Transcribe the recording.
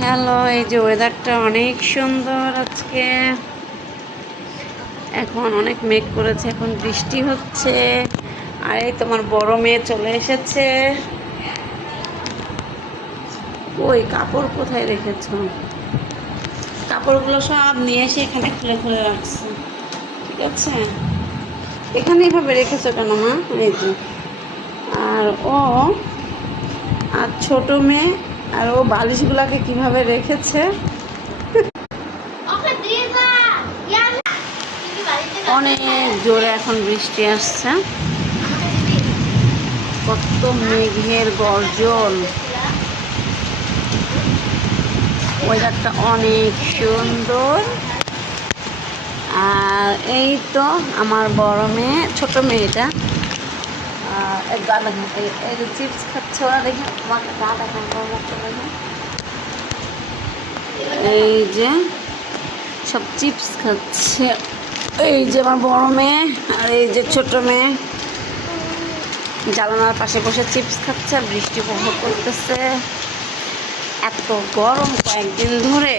Hello, এই যে ওয়েদারটা অনেক সুন্দর আজকে। এখন অনেক মেঘ করেছে, এখন বৃষ্টি হচ্ছে। আর এই তোমার বড় মেয়ে চলে এসেছে। ওই কাপড় কোথায় রেখেছ? কাপড়গুলো সব নিয়ে এসে এখানে খুলে খুলে রাখছে। ঠিক আছে, এখানে এইভাবে রেখেছো কেন মা? এই যে, আর ও আর ছোট মেয়ে, আর ও বালিশগুলাকে কিভাবে রেখেছে। অনেক জোরে এখন বৃষ্টি আসছে, কত মেঘের গর্জন। ওয়েদারটা অনেক সুন্দর। আর এই তো আমার বড় মেয়ে, ছোট মেয়েটা এই যে চিপস খাচ্ছে। ওরা দেখে তোমাকে গা দেখেন, এই যে সব চিপস খাচ্ছে। এই যে আমার বড় মেয়ে আর এই যে ছোট মেয়ে জানালার পাশে বসে চিপস খাচ্ছে আর বৃষ্টি উপভোগ করতেছে। এত গরম কয়েকদিন ধরে।